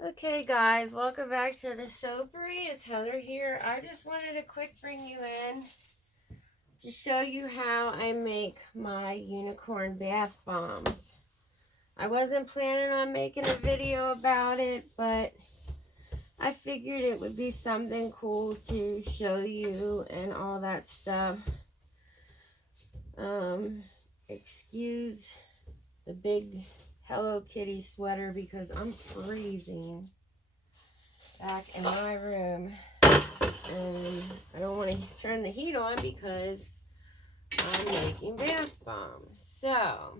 Okay guys, welcome back to the Soapery. It's Heather here. I just wanted to quick bring you in to show you how I make my unicorn bath bombs. I wasn't planning on making a video about it, but I figured it would be something cool to show you and all that stuff. Excuse the big Hello Kitty sweater because I'm freezing back in my room, and I don't want to turn the heat on because I'm making bath bombs. So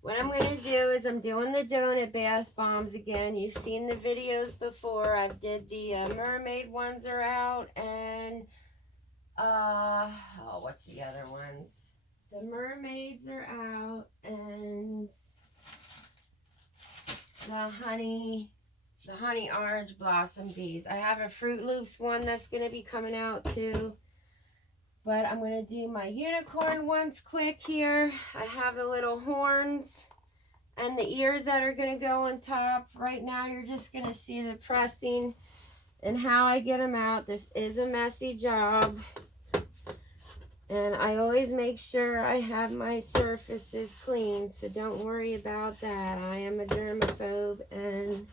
what I'm going to do is I'm doing the donut bath bombs again. You've seen the videos before. I've did the mermaid ones are out, and what's the other ones? The mermaids are out, and the honey orange blossom bees. I have a Fruit Loops one that's going to be coming out too. But I'm going to do my unicorn ones quick here. I have the little horns and the ears that are going to go on top. Right now you're just going to see the pressing and how I get them out. This is a messy job. And I always make sure I have my surfaces clean, so don't worry about that. I am a germaphobe, and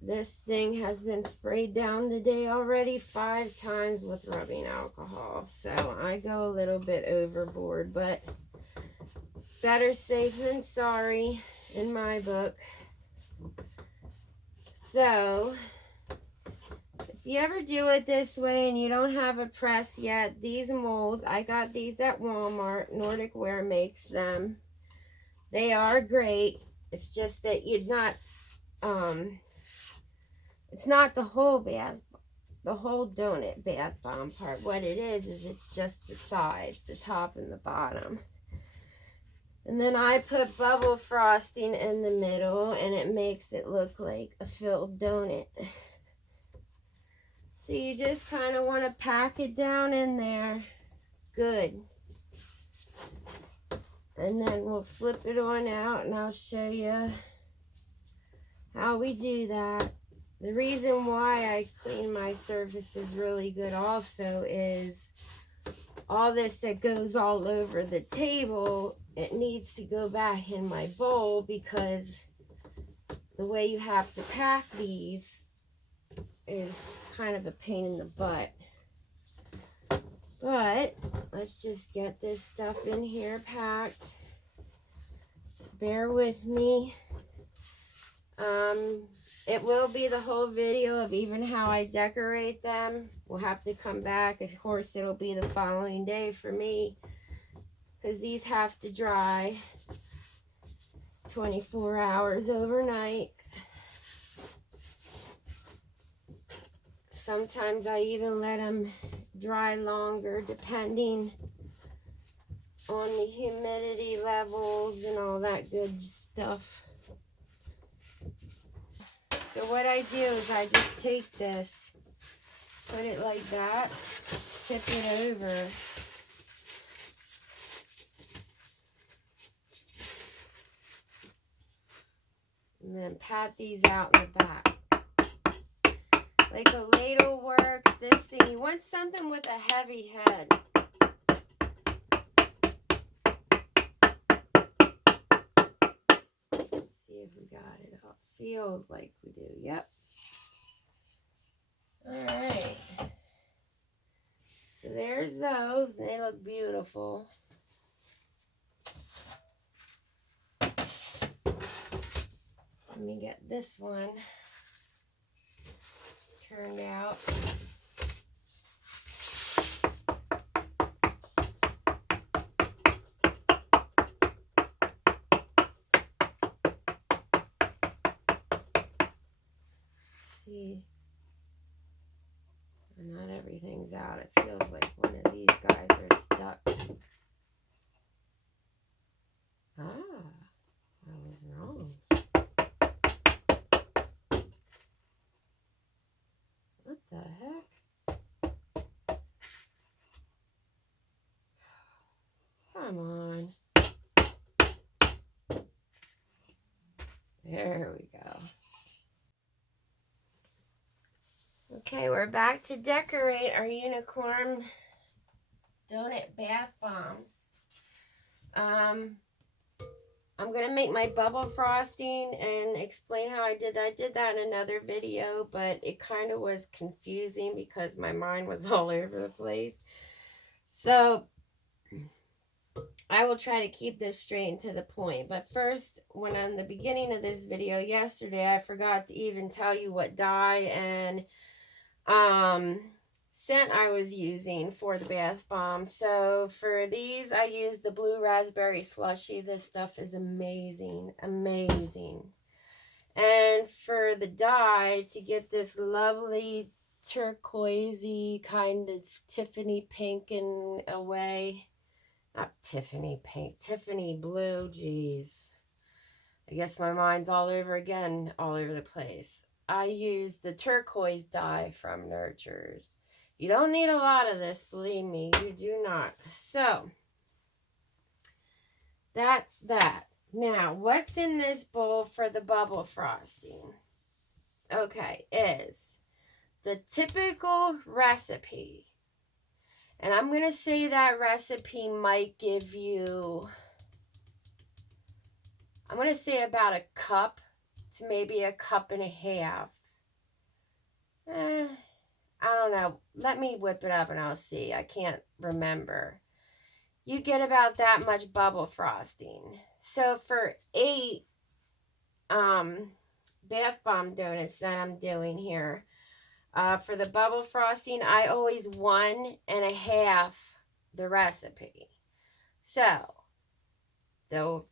this thing has been sprayed down today already 5 times with rubbing alcohol. So I go a little bit overboard, but better safe than sorry in my book. So if you ever do it this way and you don't have a press yet, these molds, I got these at Walmart. Nordic Wear makes them. They are great. It's just that you're not, it's not the whole donut bath bomb part. What it is it's just the sides, the top and the bottom. And then I put bubble frosting in the middle, and it makes it look like a filled donut. So you just kind of want to pack it down in there. Good. And then we'll flip it on out, and I'll show you how we do that. The reason why I clean my surfaces really good also is all this that goes all over the table, it needs to go back in my bowl, because the way you have to pack these is kind of a pain in the butt. But let's just get this stuff in here packed. Bear with me. It will be the whole video of even how I decorate them. We'll have to come back. Of course, it'll be the following day for me, because these have to dry 24 hours overnight. Sometimes I even let them dry longer depending on the humidity levels and all that good stuff. So what I do is I just take this, put it like that, tip it over, and then pat these out in the back. Like a ladle works, this thing, you want something with a heavy head. Let's see if we got it up. Feels like we do, yep. Alright. So there's those, and they look beautiful. Let me get this one turned out. See, not everything's out. It feels like one of these guys are stuck. Ah, I was wrong. What the heck? Come on. There we go. Okay, we're back to decorate our unicorn donut bath bombs. I'm going to make my bubble frosting and explain how I did that. I did that in another video, but it kind of was confusing because my mind was all over the place. So I will try to keep this straight and to the point. But first, when on the beginning of this video yesterday, I forgot to even tell you what dye and scent I was using for the bath bomb. So for these, I used the blue raspberry slushy. This stuff is amazing, amazing. And for the dye, to get this lovely turquoisey kind of Tiffany pink in a way. Not Tiffany pink, Tiffany blue. Geez, I guess my mind's all over again, all over the place. I used the turquoise dye from Nurture's. You don't need a lot of this, believe me, you do not. So, that's that. Now, what's in this bowl for the bubble frosting? Okay, is the typical recipe. And I'm going to say that recipe might give you, I'm going to say about a cup to maybe a cup and a half. I don't know. Let me whip it up and I'll see. I can't remember. You get about that much bubble frosting. So for 8 bath bomb donuts that I'm doing here, for the bubble frosting, I always 1.5 the recipe. So the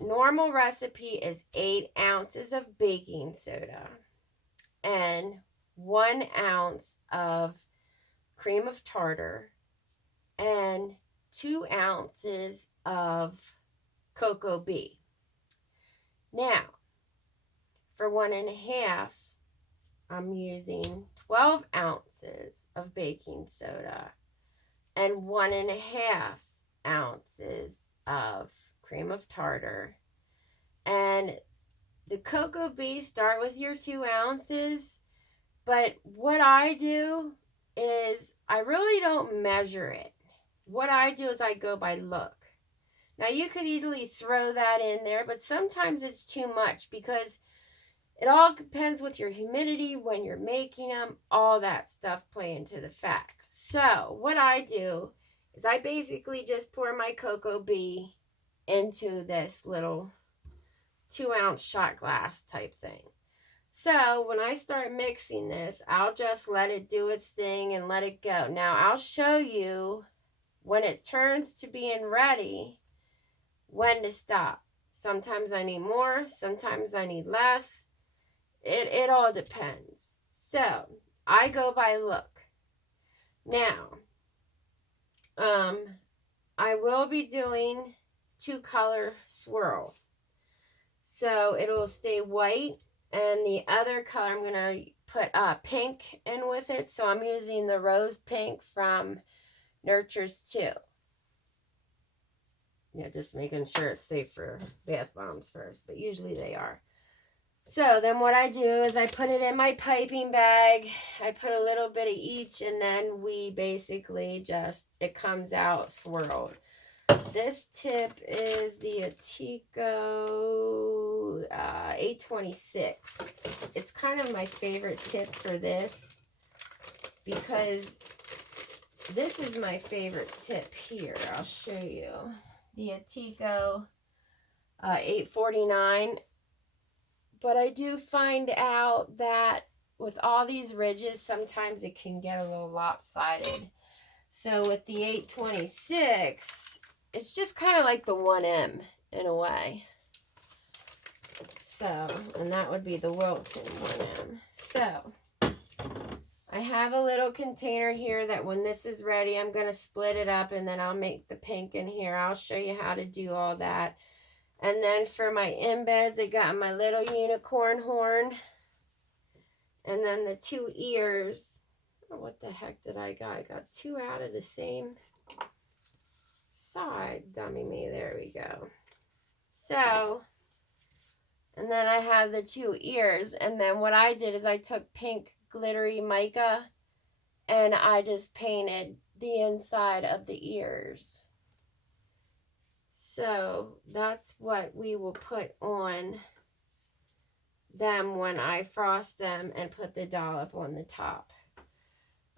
normal recipe is 8 ounces of baking soda and 1 ounce of cream of tartar and 2 ounces of cocoa bee. Now, for 1.5, I'm using 12 ounces of baking soda and 1.5 ounces of cream of tartar. And the cocoa bee, start with your 2 ounces. But what I do is I really don't measure it. What I do is I go by look. Now, you could easily throw that in there, but sometimes it's too much because it all depends with your humidity, when you're making them, all that stuff play into the fact. So what I do is I basically just pour my cocoa bee into this little 2-ounce shot glass type thing. So when I start mixing this, I'll just let it do its thing and let it go. Now I'll show you when it turns to being ready when to stop. Sometimes I need more, sometimes I need less. It all depends. So I go by look. Now, I will be doing 2-color swirl. So it'll stay white. And the other color, I'm going to put pink in with it. So I'm using the rose pink from Nurture's too. Yeah, just making sure it's safe for bath bombs first. But usually they are. So then what I do is I put it in my piping bag. I put a little bit of each. And then we basically just, it comes out swirled. This tip is the Atico 826. It's kind of my favorite tip for this because this is my favorite tip here. I'll show you. The Atico 849. But I do find out that with all these ridges, sometimes it can get a little lopsided. So with the 826... it's just kind of like the 1M in a way. So, and that would be the Wilton 1M. So, I have a little container here that when this is ready, I'm going to split it up and then I'll make the pink in here. I'll show you how to do all that. And then for my embeds, I got my little unicorn horn. And then the 2 ears. Oh, what the heck did I got? I got 2 out of the same side, dummy me. There we go. So, and then I have the 2 ears, and then what I did is I took pink glittery mica, and I just painted the inside of the ears. So that's what we will put on them when I frost them and put the dollop on the top.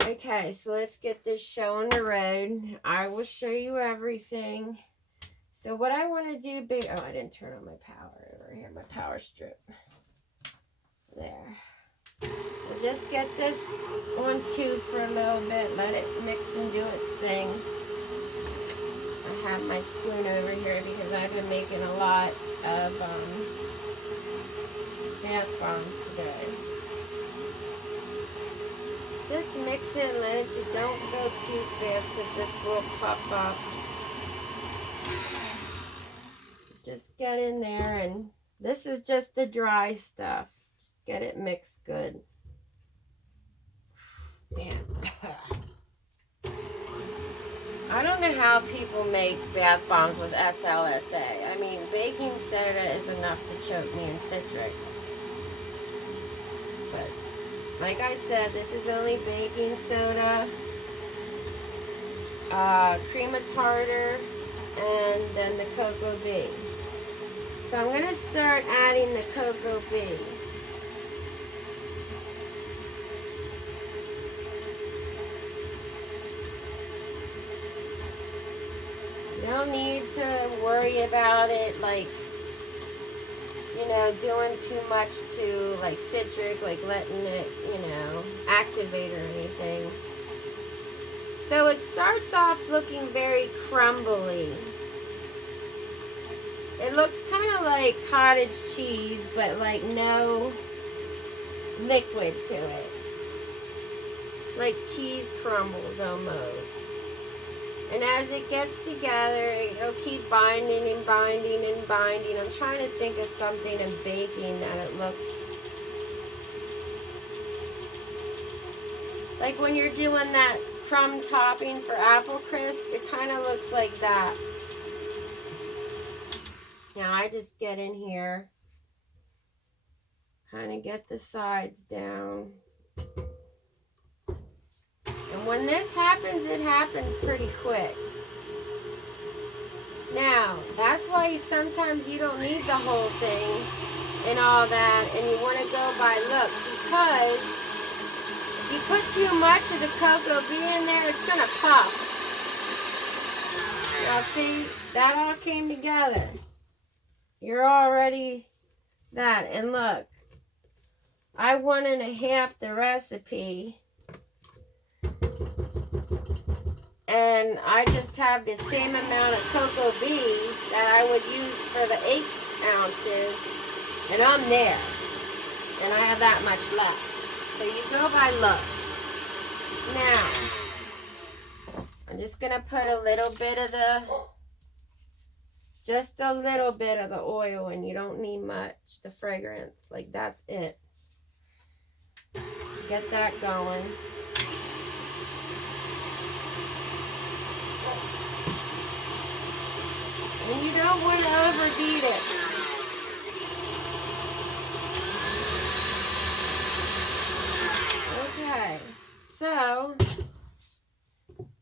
Okay, so let's get this show on the road. I will show you everything. So what I want to do, oh, I didn't turn on my power over here, my power strip. There. We'll just get this on 2 for a little bit, let it mix and do its thing. I have my spoon over here because I've been making a lot of bath bombs today. Just mix it and let it, don't go too fast because this will puff up. Just get in there, and this is just the dry stuff. Just get it mixed good. Man. I don't know how people make bath bombs with SLSA. I mean, baking soda is enough to choke me in citric. But, like I said, this is only baking soda, cream of tartar, and then the cocoa bean. So I'm going to start adding the cocoa bean. You don't need to worry about it, like, you know, doing too much to, like, citric, like letting it, you know, activate or anything. So it starts off looking very crumbly. It looks kind of like cottage cheese, but like no liquid to it. Like cheese crumbles almost. And as it gets together, it'll keep binding and binding and binding. I'm trying to think of something in baking that it looks like when you're doing that crumb topping for apple crisp, it kind of looks like that. Now I just get in here, kind of get the sides down. And when this happens, it happens pretty quick. Now, that's why sometimes you don't need the whole thing and all that, and you want to go by look, because if you put too much of the cocoa bean in there, it's going to pop. Now see, that all came together. You're already that. And look, I 1.5 the recipe. And I just have the same amount of cocoa bean that I would use for the 8 ounces. And I'm there. And I have that much left. So you go by look. Now, I'm just going to put a little bit of just a little bit of the oil, and you don't need much, the fragrance. Like, that's it. Get that going. And you don't want to overbeat it. Okay, so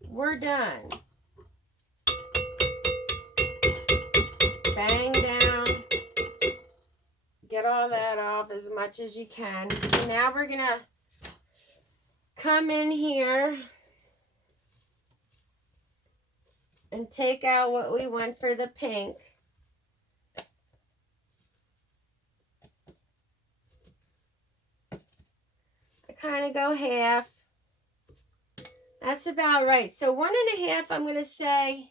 we're done. Bang down. Get all that off as much as you can. So now we're going to come in here and take out what we want for the pink. I kind of go half. That's about right. So 1.5, I'm going to say,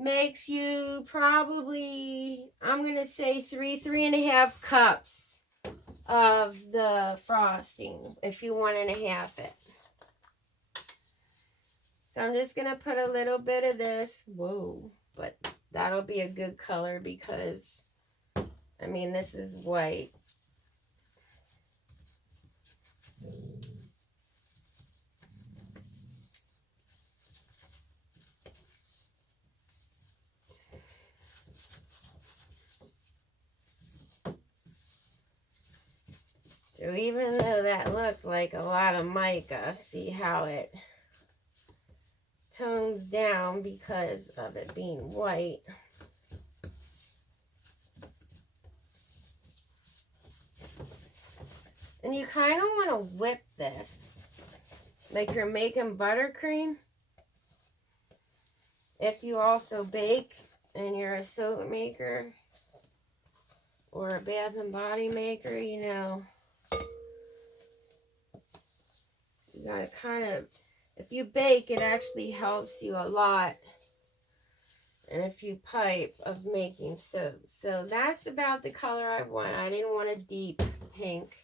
makes you probably, I'm going to say 3.5 cups of the frosting if you 1.5 it. So I'm just going to put a little bit of this. Whoa, but that'll be a good color because, I mean, this is white. So even though that looked like a lot of mica, see how it tones down because of it being white. And you kind of want to whip this like you're making buttercream. If you also bake and you're a soap maker or a bath and body maker, you know, you got to kind of, if you bake, it actually helps you a lot. And if you pipe of making soap. So that's about the color I want. I didn't want a deep pink.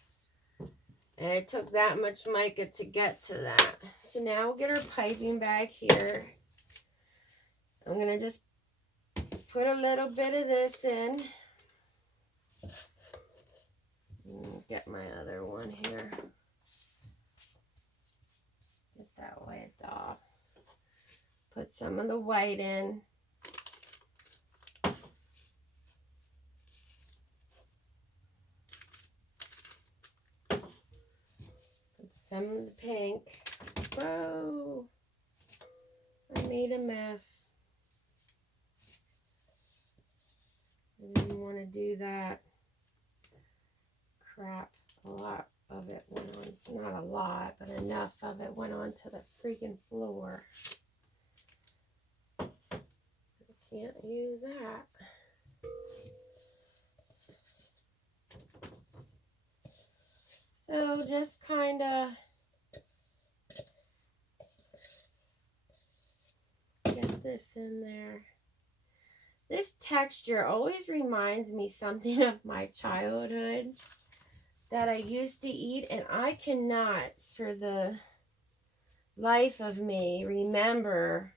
And it took that much mica to get to that. So now we'll get our piping bag here. I'm going to just put a little bit of this in. Get my other one here. Get that wiped off. Put some of the white in. Put some of the pink. Whoa! I made a mess. I didn't want to do that. Crap. A lot of it went on. Not a lot, but enough of it went onto the freaking floor. I can't use that. So just kind of get this in there. This texture always reminds me something of my childhood that I used to eat, and I cannot, for the life of me, remember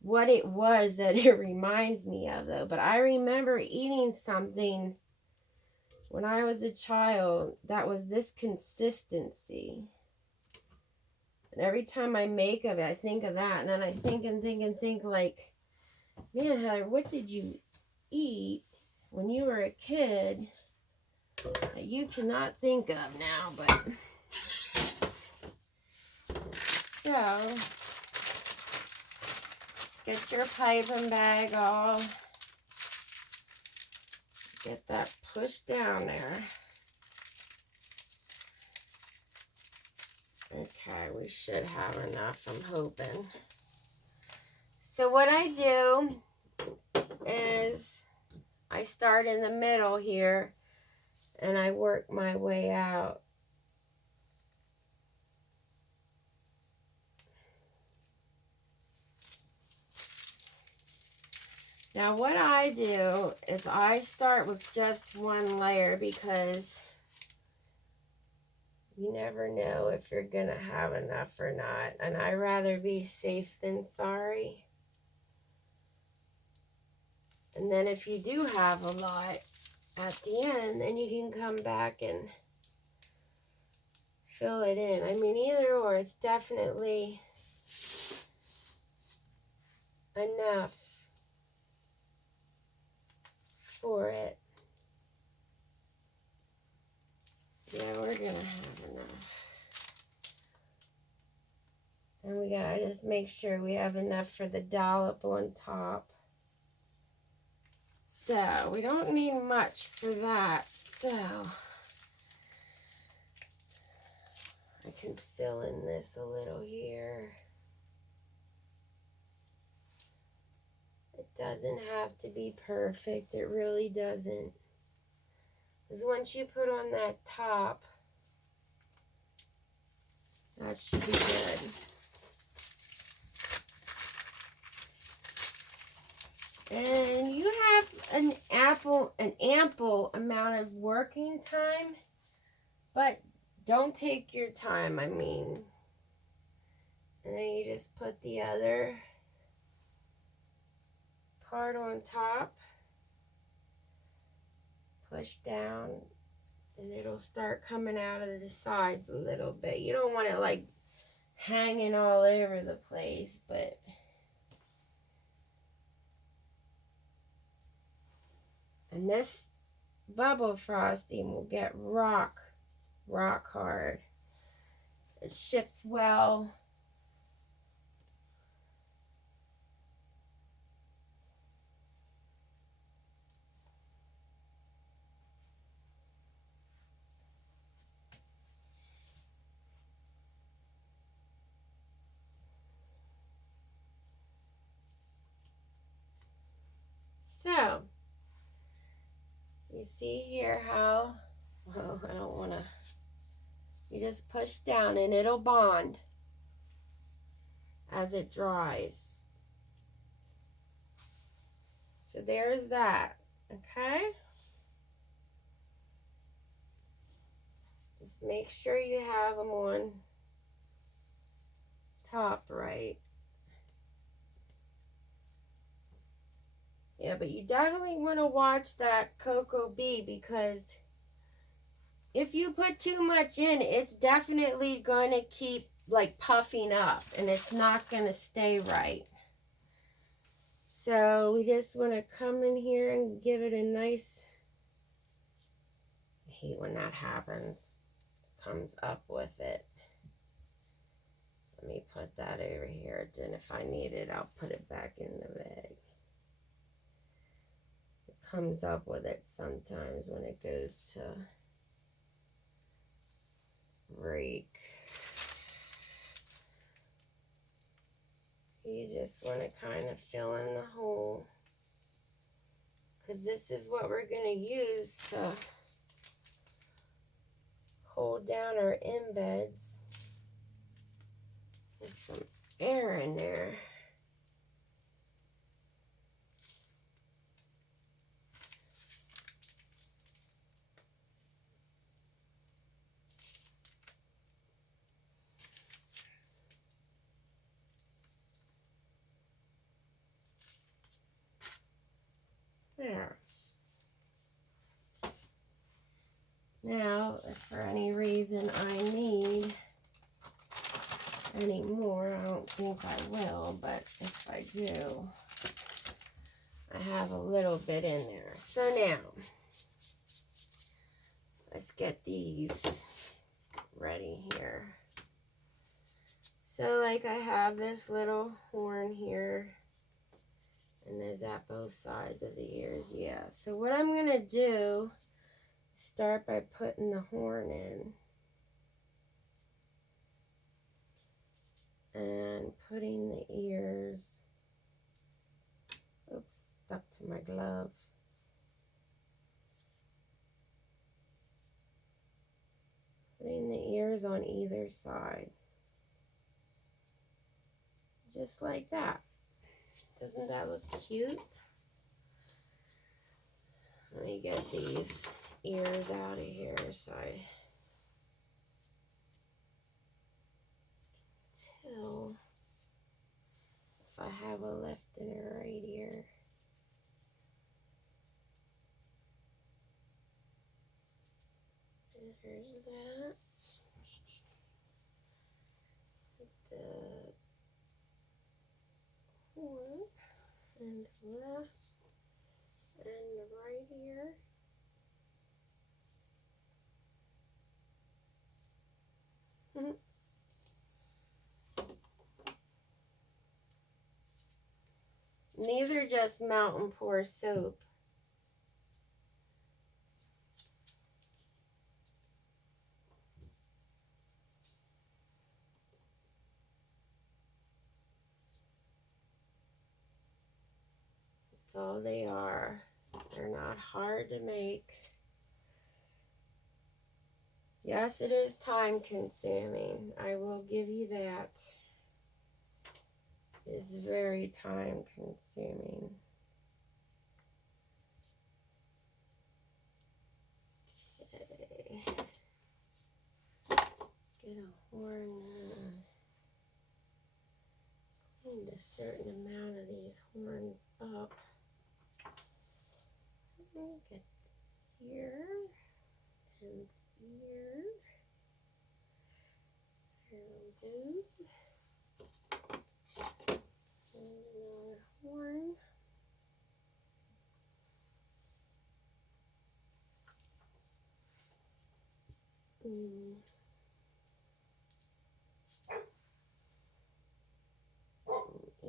what it was that it reminds me of, though. But I remember eating something when I was a child that was this consistency. And every time I make of it, I think of that. And then I think and think and think like, man, Heather, what did you eat when you were a kid that you cannot think of now? But so get your piping bag all, get that pushed down there. Okay, we should have enough, I'm hoping. So what I do is I start in the middle here and I work my way out. Now what I do is I start with just one layer because you never know if you're going to have enough or not. And I'd rather be safe than sorry. And then if you do have a lot at the end, then you can come back and fill it in. I mean, either or, it's definitely enough for it. Yeah, we're gonna have enough. And we gotta just make sure we have enough for the dollop on top. So we don't need much for that. So I can fill in this a little here. It doesn't have to be perfect. It really doesn't. Because once you put on that top, that should be good. And you have an ample amount of working time, but don't take your time, I mean. And then you just put the other part on top, push down, and it'll start coming out of the sides a little bit. You don't want it like hanging all over the place, but and this bubble frosting will get rock rock hard. It ships well. So, you see here how, well, I don't want to, you just push down and it'll bond as it dries. So there's that, okay? Just make sure you have them on top right. Yeah, but you definitely want to watch that cocoa bee, because if you put too much in, it's definitely going to keep like puffing up and it's not going to stay right. So we just want to come in here and give it a nice, I hate when that happens, comes up with it. Let me put that over here, and if I need it, I'll put it back in the bag. Comes up with it sometimes when it goes to rake. You just want to kind of fill in the hole, because this is what we're going to use to hold down our embeds. Put some air in there. There. Now, if for any reason I need any more, I don't think I will, but if I do, I have a little bit in there. So now, let's get these ready here. So like I have this little horn here, and is that both sides of the ears? Yeah. So what I'm going to do, start by putting the horn in. And putting the ears, oops, stuck to my glove. Putting the ears on either side. Just like that. Doesn't that look cute? Let me get these ears out of here so I tell if I have a left and a right ear. There's that. The horn and left and the right ear. And these are just Mountain Pour soap. That's all they are. They're not hard to make. Yes, it is time consuming. I will give you that. It is very time consuming. Okay. Get a horn. Clean a certain amount of these horns up. Get here and here. There we go. And another horn.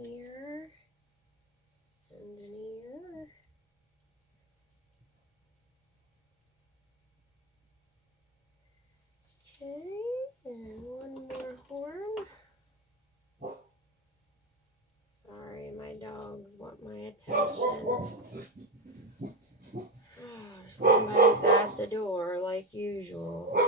Ear and an ear. Okay, and one more horn. Sorry, my dogs want my attention. Oh, somebody's at the door like usual.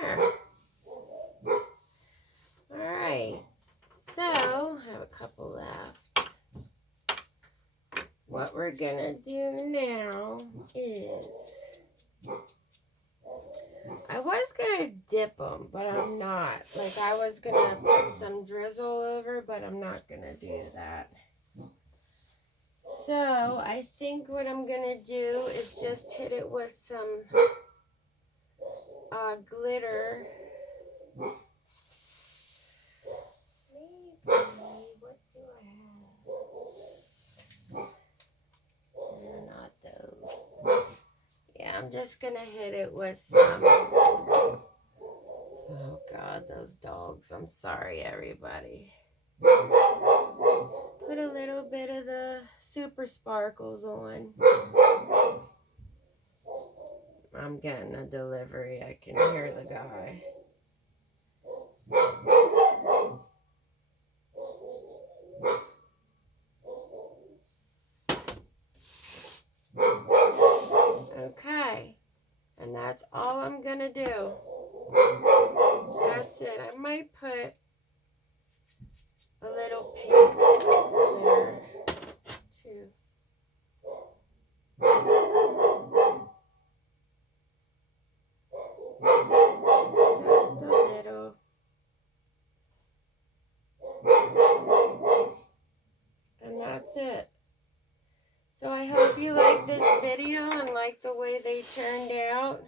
There. Alright, so I have a couple left. What we're gonna do now is, I was gonna dip them, but I'm not. Like, I was gonna put some drizzle over, but I'm not gonna do that. So I think what I'm gonna do is just hit it with some glitter. Maybe, what do I have? No, not those. Yeah, I'm just gonna hit it with some. Oh God, those dogs. I'm sorry, everybody. Put a little bit of the super sparkles on. I'm getting a delivery. I can hear the guy. Okay, and that's all I'm gonna do. That's it. I might put a little pink there too. Just a little. And that's it. So I hope you like this video and like the way they turned out.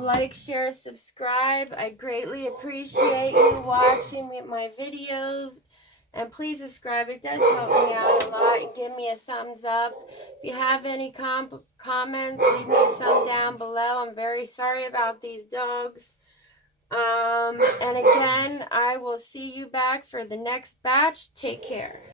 Like, share, subscribe. I greatly appreciate you watching my videos. And please subscribe. It does help me out a lot. Give me a thumbs up. If you have any comments, leave me some down below. I'm very sorry about these dogs. And again, I will see you back for the next batch. Take care.